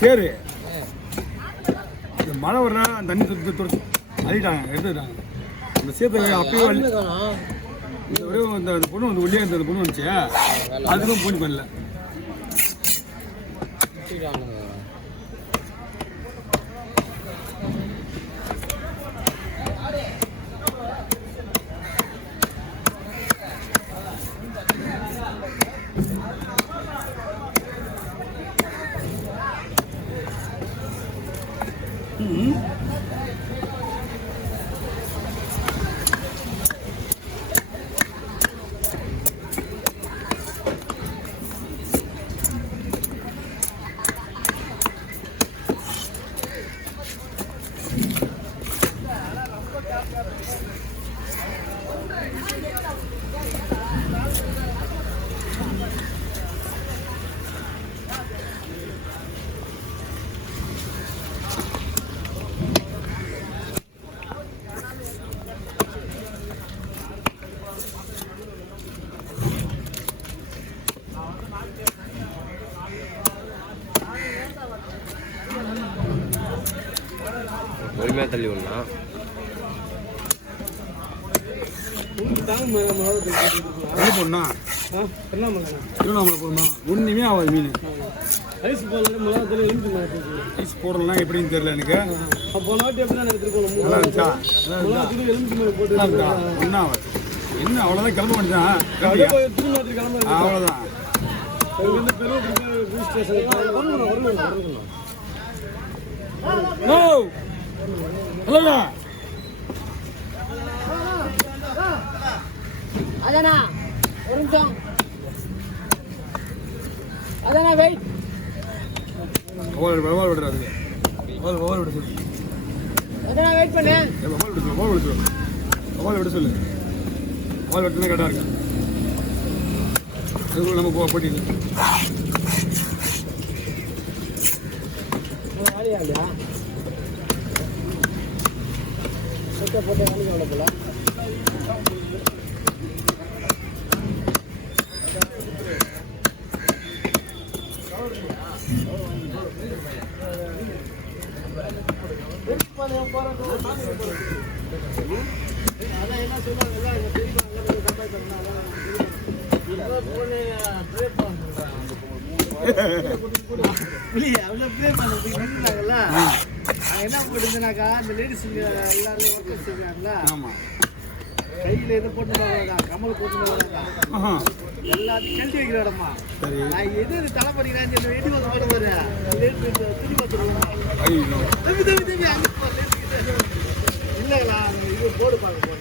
சரி மழை வர்ற தண்ணி அழிட்டாங்க எடுத்துக்கிட்டாங்க அந்த சேத்தை அப்பயே இந்த ஒரே அந்த பொண்ணு வந்து உள்ளே இருந்த பொண்ணு வந்துச்சு அதுக்கும் போனி பண்ணல பொறுமையாக தள்ளி விடனா போடணா திருவண்ணாமலை போடணும் ஒன்றுமே ஆகாது மீன் ஐஸ் போடல ஐஸ் போடலாம் எப்படின்னு தெரியல எனக்கு நல்லா இருந்துச்சா ஒன்றும் ஆகாது என்ன அவ்வளோதான் கிளம்ப வேண்டியதான் அவ்வளோதான் அதானா ஒரு நிமிஷம் அதானா வெயிட் ஓவர் விடுறாரு ஓவர் விட சொல்லு அதானா வெயிட் பண்ணு ஓவர் விட சொல்லு ஓவர் விட்டுனா கரெக்டாக இருக்கு அதுக்குள்ள நம்ம போட்டிங்க இல்லையா போட்டு வேலைக்கு போல அதான் என்ன சொல்லுவாங்க என்ன போட்டுனாக்கா இந்த லேடிஸ் எல்லாரும் ஒர்க்கர்ஸ் இருக்காங்களா கையில எது போட்டு கமல் போட்டு எல்லாத்தையும் கழட்டி வைக்கிற இடமா நான் எது தலை பண்ணிக்கிறேன் எட்டி வந்து போட போறேன் துணி பார்த்துருவோம் இல்லைங்களா இது போடு பார்க்க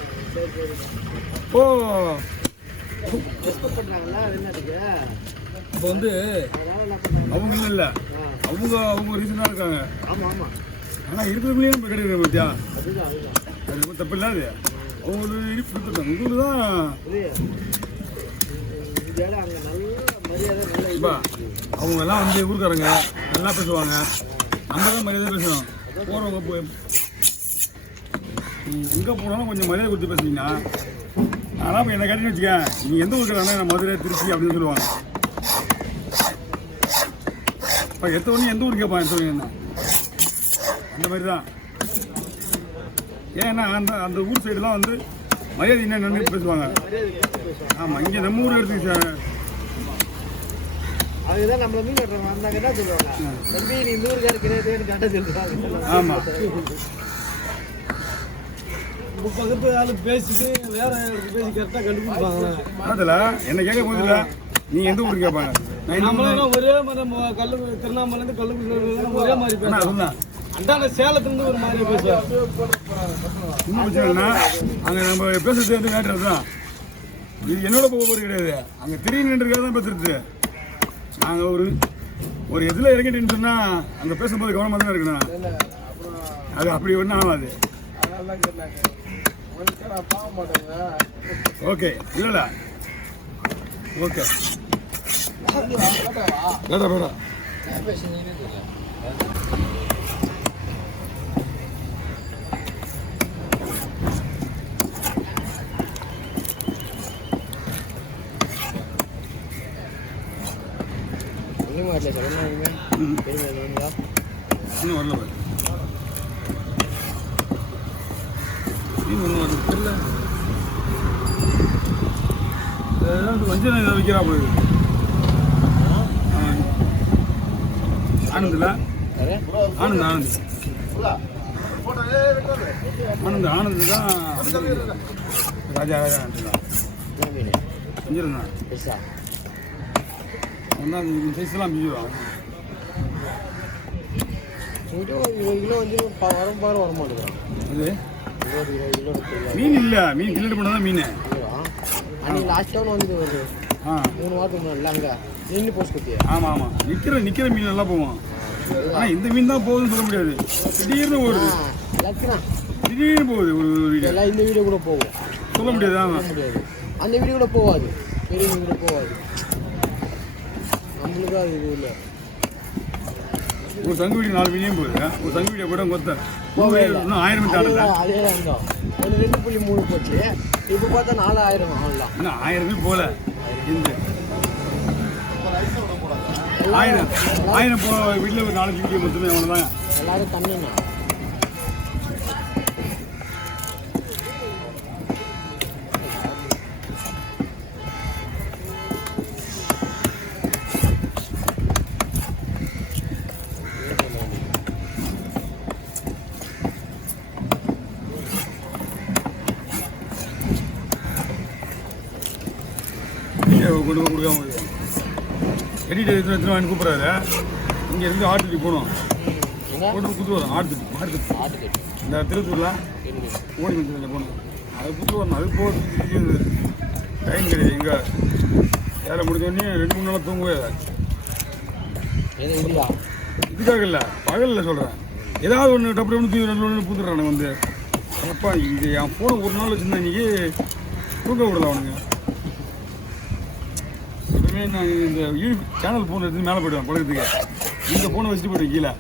போனேன் எக்ஸ்பெக்ட் பண்றாங்களா வெளிநாட்டுக்கு அப்போ வந்து அவங்க இல்லை அவங்க ரீசனாக இருக்காங்க. ஆமாம் ஆமாம். ஆனால் இருக்கிறவங்களே நம்ம கிடையாது பார்த்தியா, அதுதான் அது தப்பு இல்லாது. அவங்க ஒரு இடிப்பு கொடுத்துருக்காங்க. உங்களுக்கு தான் அவங்க எல்லாம் வந்து ஊருக்காரங்க நல்லா பேசுவாங்க, நம்ம தான் மரியாதை பேசணும். போகிறவங்க போய் எங்கே போனாலும் கொஞ்சம் மரியாதை கொடுத்து பேசுனீங்கன்னா, ஆனால் இப்போ என்னை கேட்டீங்கன்னு வச்சுக்கேன், நீங்கள் எந்த ஊருக்காரங்க நான் மதுரை திருச்சி அப்படின்னு சொல்லுவாங்க. இப்போ எத்த உடனே எந்த ஊருக்கு கேட்பான், எத்த என்ன அந்த மாதிரி தான். ஏன்னா அந்த ஊர் சைடெலாம் வந்து மரியாதை என்னென்னு பேசுவாங்க. ஆமாம், இங்கே நம்ம ஊர் எடுத்துக்கு சார் அதுதான் நம்மள மீன் கட்டுறோம். அந்த என்ன சொல்லுவாங்க, தம்பி நீ இந்த ஊருக்கார கிடையாது கட்ட சொல்லுவாங்க. ஆமாம், பக்கத்து ஆளு பேசிட்டு வேற பேசி கரெக்டாக கண்டுபிடிப்பாங்க. அதில் என்ன கேட்க போதில்ல, நீங்கள் எந்த ஊருக்கு கேட்பாங்க. நம்மளாம் ஒரே மாதிரி திருவண்ணாமலேருந்து கல்லுக்குள்ள ஒரே மாதிரி பேசுவோம். அந்தாண்ட சேலத்துலேருந்து ஒரு மாதிரி பேசுவோம். இன்னும் பிரச்சனை இல்லைன்னா அங்கே நம்ம பேசுறது வந்து காட்டுறது தான். இது என்னோட போக போகிறது கிடையாது, அங்கே திடீர்னு தான் பேசுறது. நாங்கள் ஒரு எதில் இறங்கிட்டேன்னு சொன்னால் அங்கே பேசும்போது கவனமாக தானே இருக்கணும். அது அப்படி ஒன்றும் ஆகாது. ஓகே இல்லைல்ல ஓகே வேடா வேடா இன்னும் வரல ஒன்றும் வரல தெரியல. வஞ்சனை இதை வைக்கிறா போகுது. ஆனந்தில் ஆனந்த் ஆனந்த் தான் ராஜா ராஜா செஞ்சிருந்தா ஒன்றா சைஸ்லாம் மிஞ்சிடும். 20 கிலோ வந்து வரும் பாரு வர மாட்டேங்கிறான். அது 20 கிலோ மீன் இல்லை, மீன் கிலோ பண்ண தான் மீன். அன்னைக்கு லாஸ்ட் டைம் வந்து வருது 3 வாரத்துக்கு முன்னாடி அங்கே நின்று போஸ்ட் குத்தியா. ஆமாம் ஆமாம் நிற்கிற மீன் நல்லா போவோம். ஆனால் இந்த மீன் தான் போகுதுன்னு சொல்ல முடியாது. திடீர்னு போகுது ஒரு வீடியோ எல்லாம் இந்த வீடியோ கூட போகும் சொல்ல முடியாது. சொல்ல முடியாது. அந்த வீடியோ கூட போகாது, பெரிய வீடியோ போகாது. நம்மளுக்கு அது இது இல்லை. ஒரு சங்கு வீடியோ 4 மீனையும் போகுது. ஒரு சங்கு வீடியோ கூட கொத்த இன்னும் 1000 மீன் ஆடல. அதே தான் இருந்தோம். 2.3 போச்சு. இப்போ பார்த்தா 4000 ஆகலாம். இன்னும் 1000 போல இந்த 1000 போ வீட்டில் ஒரு 4 வீடியோ மொத்தமே அவ்வளோதான். எல்லாரும் தண்ணிங்க. கொண்டு போய் கொடுக்காம எடிட்டர் எடுத்துன்னு வாங்கி கூப்பிட்றாரு. இங்கே இருந்து ஆட்டுக்கு போகணும். கொண்டு போய் குத்து வரும் ஆட்டுக்கு இந்த திருத்தூரில் ஓடி வந்து போகணும். அது குத்து வரணும். அது போகிறது டைம் கிடையாது. எங்கே வேலை முடிஞ்சோடனே 2-3 நாளாக தூங்கவே இதுக்காக இல்லை, பகலில் சொல்கிறேன். ஏதாவது ஒன்று டப்பு ஒன்று தூக்கி 2 ஒன்று பூத்துடுறானுங்க வந்து. அப்பா இது என் ஃபோனை ஒரு நாள் வச்சுருந்தேன். இன்றைக்கி தூங்க விடல அவனுங்க. நான் இந்த சேனல் ஃபோன் எடுத்து மேலே போய்டுவேன் பழக்கத்துக்கு. இந்த ஃபோனை வச்சுட்டு போய்ட்டு கீழே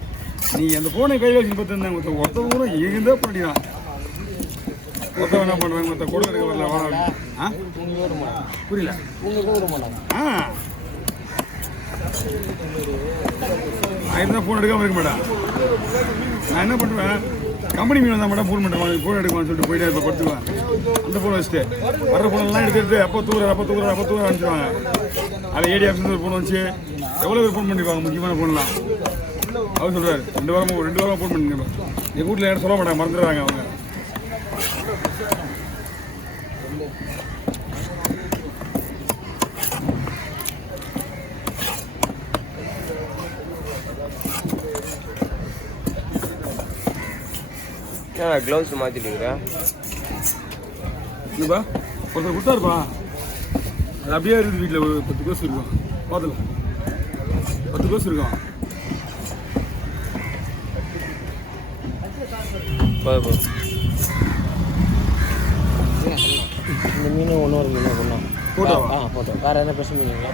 நீங்கள் அந்த ஃபோனை கையில் வச்சு பார்த்துருந்தாங்க. ஒருத்தவங்க கூட எங்கே பண்ணிக்கலாம். ஒருத்தவங்க என்ன பண்ணுறாங்க, மற்ற கூட இருக்க வரல வர. புரியல நான் தான் ஃபோன் எடுக்காமல் இருக்க மாட்டேன். நான் என்ன பண்ணுவேன், கம்பெனி மீன் வந்தால் மட்டும் ஃபோன் பண்ணுவேன். ஃபோன் எடுக்குவான்னு சொல்லிட்டு போயிட்டு இப்போ படுத்துக்குவேன். அந்த ஃபோனை வச்சுட்டு வர்ற ஃபோனெல்லாம் எடுத்துட்டு அப்போ தூர அனுப்பிச்சிடுவாங்க. அதில் ஏடி ஆஃபீஸ் ஒரு ஃபோன் வந்துச்சு. எவ்வளோ பேர் ஃபோன் பண்ணிருப்பாங்க முக்கியமான ஃபோன்லாம். அவர் சொல்கிறார் 2 வாரமாக ஃபோன் பண்ணிருக்கேன். எங்கள் வீட்டில் யாரும் சொல்ல மாட்டாங்க, மறந்துடுறாங்க அவங்க. க்ளவுஸ் மாற்றிட்டுக்கிறேன். இல்லைப்பா ஒருத்தர் கொடுத்தாருப்பா. அது அப்படியே இருக்குது. வீட்டில் ஒரு 10 கோஸ் இருக்கும். பார்த்துல 10 கோஸ் இருக்கும். இந்த மீன் இன்னொரு மீன் ஒன்றா போட்டோ போட்டோ வேறு எதனா பெருசு மீனுங்களா?